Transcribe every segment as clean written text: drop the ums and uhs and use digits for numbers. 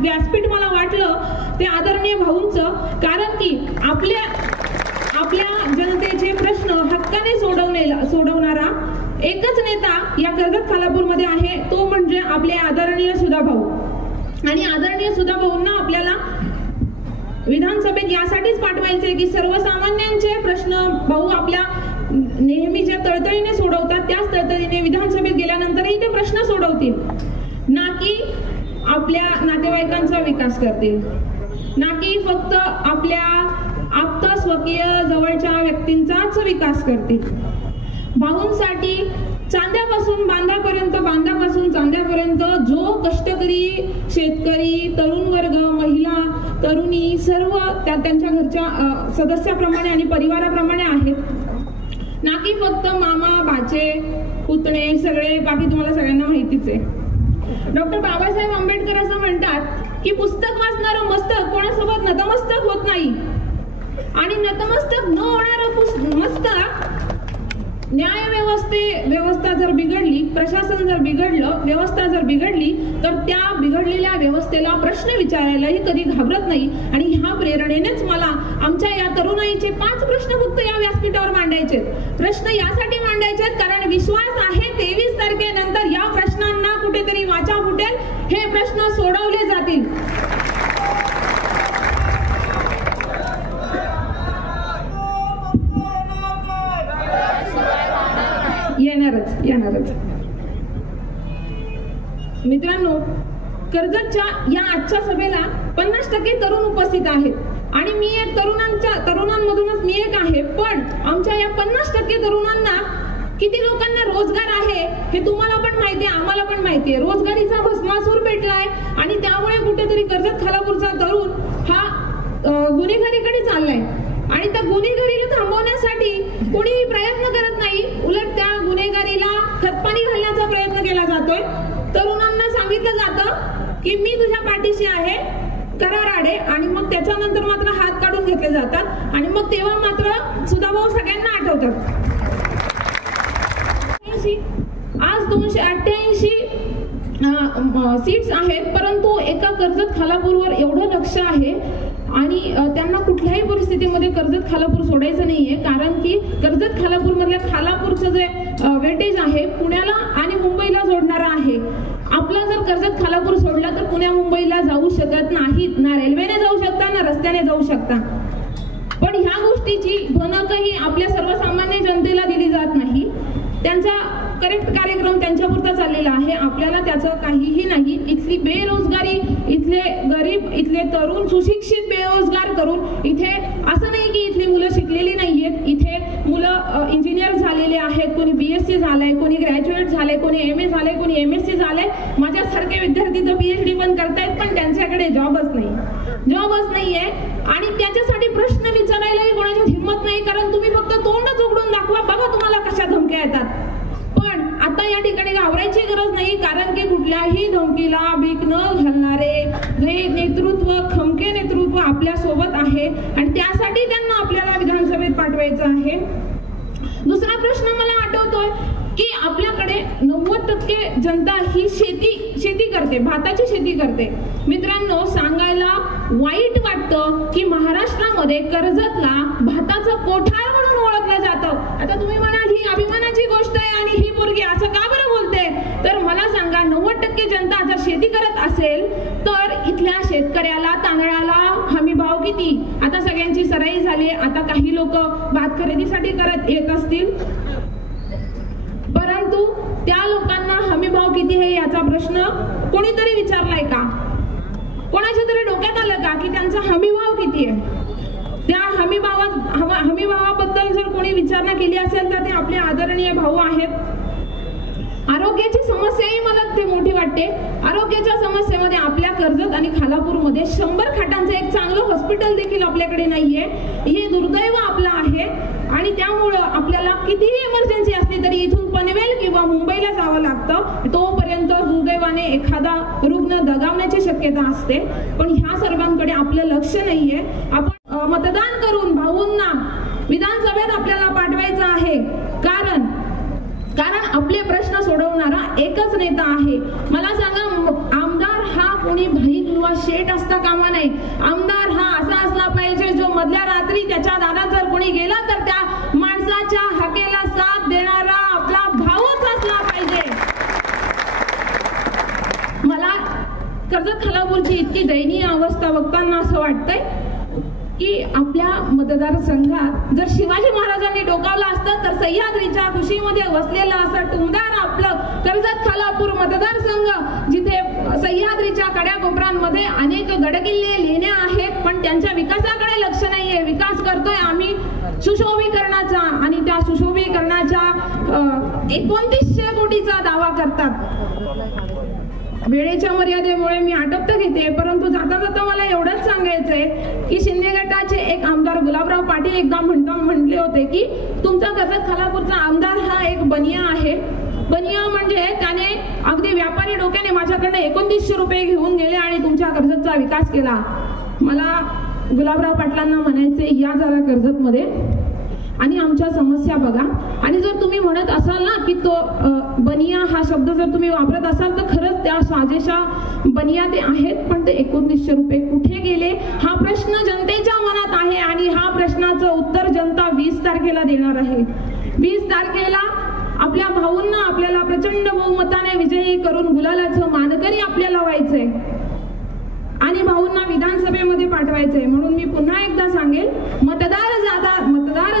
व्यासपीठ मला वाटलं ते आदरणीय भाऊंचं, कारण की आपल्या जनतेचे प्रश्न हक्काने सोडवणारा एकच नेता या कर्जत खालापूरमध्ये आहे, तो म्हणजे आपले आदरणीय सुधाभाऊ. आणि आदरणीय सुधाभाऊंना आपल्याला विधानसभेत यासाठीच पाठवायचे की सर्वसामान्यांचे प्रश्न भाऊ आपल्या नेहमी ज्या तळतळीने सोडवतात त्याच तळतळीने विधानसभेत गेल्यानंतरही ते प्रश्न सोडवतील, ना की आपल्या नातेवाईकांचा विकास करतील, ना की फक्त आपल्या आप्त स्वकीय जवळच्या व्यक्तींचाच विकास करतील. भाऊंसाठी चांद्यापासून बांधापर्यंत, बांधापासून चांद्यापर्यंत जो कष्टकरी शेतकरी, तरुण वर्ग, महिला, तरुणी सर्व त्यांच्या घरच्या सदस्याप्रमाणे आणि परिवाराप्रमाणे आहेत, ना की फक्त मामा, बाचे, पुतणे सगळे. बाकी तुम्हाला सगळ्यांना माहितीच आहे. डॉक्टर बाबासाहेब आंबेडकर असं म्हणतात की पुस्तक वाचणारं मस्तक कोणासोबत नतमस्तक होत नाही, आणि नतमस्तक न होणारं मस्तक न्याय व्यवस्था जर बिघडली, प्रशासन जर बिघडलं, व्यवस्था जर बिघडली तर त्या बिघडलेल्या व्यवस्थेला प्रश्न विचारायलाही कधी घाबरत नाही. आणि ह्या प्रेरणेनेच मला आमच्या या तरुणाईचे 5 प्रश्न फक्त या व्यासपीठावर मांडायचे. प्रश्न यासाठी मांडायचे कारण विश्वास आहे 23 तारखेनंतर या प्रश्नांना कुठेतरी वाचा फुटेल, हे प्रश्न सोडवले जातील. येणारच. मित्रांनो, कर्जतच्या या आजच्या सभेला 50% तरुण उपस्थित आहेत आणि मी एक तरुणांमधूनच मी एक आहे. पण आमच्या या 50% तरुणांना किती लोकांना रोजगार आहे हे तुम्हाला पण माहिती आहे, आम्हाला पण माहिती आहे. रोजगारीचा भस्मासूर पेटलाय आणि त्यामुळे कुठेतरी कर्जत खालापूरचा तरुण हा गुन्हेगारीकडे चाललाय आणि त्या गुन्हेगारीला थांबवण्यासाठी कोणीही प्रयत्न करत नाही, उलट त्या गुन्हेगारीला खतपाणी घालण्याचा प्रयत्न केला जातोय. तरुणांना सांगितलं जातं की मी तुझ्या पाठीशी आहे, करा राडे, आणि मग त्याच्यानंतर मात्र हात काढून घेतले जातात आणि मग तेव्हा मात्र सुधाभाऊ सगळ्यांना आठवतात. आज 288 सीट्स आहेत, परंतु एका कर्जत खालापूरवर एवढं लक्ष आहे आणि त्यांना कुठल्याही परिस्थितीमध्ये कर्जत खालापूर सोडायचं नाहीये, कारण की कर्जत खालापूर मधल्या खालापूरचं जे वेटेज आहे पुण्याला आणि मुंबईला जोडणारा आहे. आपला जर कर्जत खालापूर सोडला तर पुण्या मुंबईला जाऊ शकत नाहीत, ना रेल्वेने जाऊ शकता ना रस्त्याने जाऊ शकता. पण ह्या गोष्टीची भनकही आपल्या सर्वसामान्य जनतेला दिली जात नाही. त्यांचा करेक्ट कार्यक्रम त्यांच्यापुरता चाललेला आहे, आपल्याला त्याचं काहीही नाही. इथली बेरोजगारी, इथले गरीब, इथले तरुण सुशिक्षित बेरोजगार तरुण, इथे असं नाही की इथली मुलं शिकलेली नाहीयेत, इथे मुलं इंजिनियर झालेले आहेत, कोणी BSc झालंय, कोणी ग्रॅज्युएट झालंय, कोणी MA झालंय, कोणी MSc झालंय. माझ्यासारखे विद्यार्थी तर PhD पण करतायत, पण त्यांच्याकडे जॉबच नाहीये आणि त्याच्यासाठी प्रश्न विचारायलाही कोणाची हिंमत नाही, कारण तुम्ही फक्त तोंडच उघडून दाखवा, बघा तुम्हाला कशा धमक्या येतात. पण आता या ठिकाणी घाबरायची गरज नाही, कारण की कुठल्याही धमकीला भीक न घालणारे जे नेतृत्व, खमके नेतृत्व आपल्या सोबत आहे आणि त्यासाठी त्यांना आपल्याला विधानसभेत पाठवायचं आहे. दुसरा प्रश्न मला आठवतोय की आपल्याकडे 90% जनता ही शेती करते, भाताची शेती करते. मित्रांनो, सांगायला वाईट वाटतं की महाराष्ट्रामध्ये कर्जतला भाताचं कोठार म्हणून ओळखलं जातं. आता तुम्ही म्हणाल ही अभिमानाची गोष्ट आहे आणि ही पोरगी असं का बरं बोलते, तर मला सांगा 90% जनता जर शेती करत असेल तर इथल्या शेतकऱ्याला तांदळाला हमी भाव किती? आता सगळ्यांची सराई झाली, आता काही लोक भात खरेदीसाठी करत येत असतील, परंतु त्या लोकांना हमी भाव किती आहे याचा प्रश्न कोणीतरी विचारलाय का? कोणाच्या तरी डोक्यात आलं का की त्यांचा हमी भाव किती आहे? त्या हमी भावाबद्दल जर कोणी विचारणा केली असेल तर ते आपले आदरणीय भाऊ आहेत. आरोग्याची समस्याही मला ते मोठी वाटते. आरोग्याच्या समस्येमध्ये आपल्या कर्जत आणि खालापूरमध्ये 100 खाटांचं एक चांगलं हॉस्पिटल देखील आपल्याकडे नाहीये. हे दुर्दैव आपलं आहे आणि त्यामुळं आपल्याला कितीही इमर्जन्सी असली तरी इथून पनवेल किंवा मुंबईला जावं लागतं. तोपर्यंत दुर्दैवाने एखादा रुग्ण दगावण्याची शक्यता असते. पण ह्या सर्वांकडे आपलं लक्ष नाहीये. आपण मतदान करून भाऊंना विधानसभेत आपल्याला पाठवायचं आहे, कारण आपले प्रश्न सोडवणारा एकच नेता आहे. मला सांगा, आमदार हा कोणी कुणी भाई किंवा शेठ असता कामा नये. आमदार हा असा असला पाहिजे जो मधल्या रात्री त्याच्या दारात जर कोणी गेला तर त्या माणसाच्या हाकेला साथ देणारा आपला भाऊच असला पाहिजे. मला कर्जत खालापूरची इतकी दयनीय अवस्था बघताना असं वाटतंय की आपल्या मतदारसंघात जर शिवाजी महाराजांनी डोकावलं असतं तर सह्याद्रीच्या कुशीमध्ये वसलेलं असं टुमदार आपलं कर्जत खालापूर मतदारसंघ, जिथे सह्याद्रीच्या कड्याकोपऱ्यांमध्ये अनेक गडकिल्ले लेण्या आहेत पण त्यांच्या विकासाकडे लक्ष नाहीये. विकास करतोय आम्ही सुशोभीकरणाचा आणि त्या सुशोभीकरणाच्या 2900 कोटीचा दावा करतात. वेळेच्या मर्यादेमुळे मी आटोपत घेते, परंतु जाता जाता मला एवढंच सांगायचंय की शिंदे गटाचे एक आमदार गुलाबराव पाटील एकदा म्हटले होते की तुमचा कर्जत खालापूरचा आमदार हा एक बनिया आहे. बनिया म्हणजे त्याने अगदी व्यापारी डोक्याने माझ्याकडनं 2900 रुपये घेऊन गेले आणि तुमच्या कर्जतचा विकास केला. मला गुलाबराव पाटलांना म्हणायचे या जरा कर्जतमध्ये आणि आमच्या समस्या बघा. आणि जर तुम्ही म्हणत असाल ना की तो बनिया हा शब्द जर तुम्ही वापरत असाल तर खरंच त्या साजेशा बनिया ते आहेत, पण ते 2900 रुपये कुठे गेले हा प्रश्न जनतेच्या मनात आहे आणि हा प्रश्नाचं उत्तर जनता 20 तारखेला देणार आहे. 20 तारखेला आपल्या भाऊंना आपल्याला प्रचंड बहुमताने विजयी करून गुलालाचं मानकरी आपल्याला व्हायचंय आणि भाऊंना विधानसभेमध्ये पाठवायचंय. म्हणून मी पुन्हा एकदा सांगेल, मतदार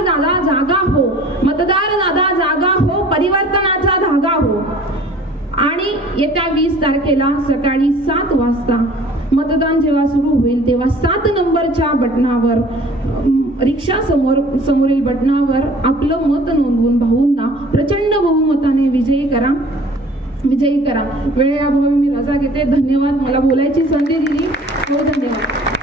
दादा जागा हो, मतदार दादा जागा हो, परिवर्तनाचा धागा हो. आणि येत्या 20 तारखेला सकाळी 7 वाजता मतदान जेव्हा सुरू होईल तेव्हा 7 नंबरच्या बटनावर रिक्षा समोरील बटनावर आपलं मत नोंदवून भाऊंना प्रचंड बहुमताने विजयी करा. वेळेअभावी मी रजा घेते. धन्यवाद, मला बोलायची संधी दिली. हो, धन्यवाद.